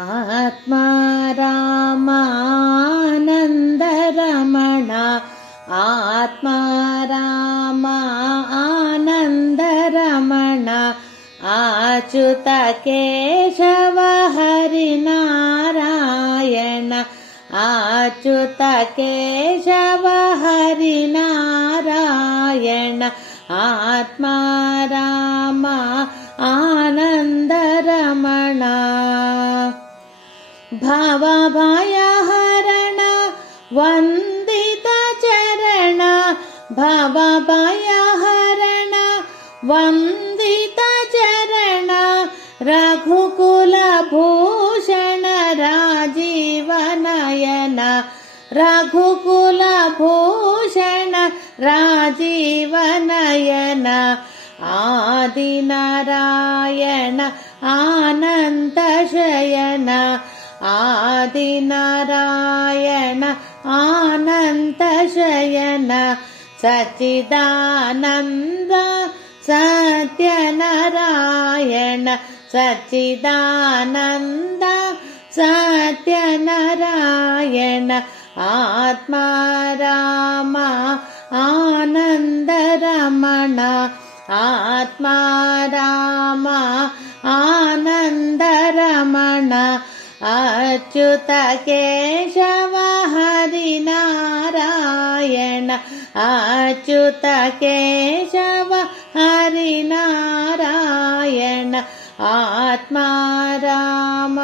आत्मा रामानन्दरमण आत्मा रामानन्दरमण अच्युत केशव हरिनारायण अच्युत केशव हरिनारायण आत्मा रामा आनन्दरमण भवभयहरण वन्दित चरण भवभयहरण वन्दित चरण रघुकुलभूषण राजीवनयन रघुकुलभूषण राजीवनयन आदिनारायण आनन्तशयन आदिनारायण आनन्तशयन सच्चिदानन्द सत्यनारायण सच्चिदानन्द सत्यनारायण आत्मा रामा आनन्दरमण आत्मा रामा आनन्दरमण अच्युत केशव हरिनारायण अच्युत केशव हरिनारायण आत्मा रामानन्दरमण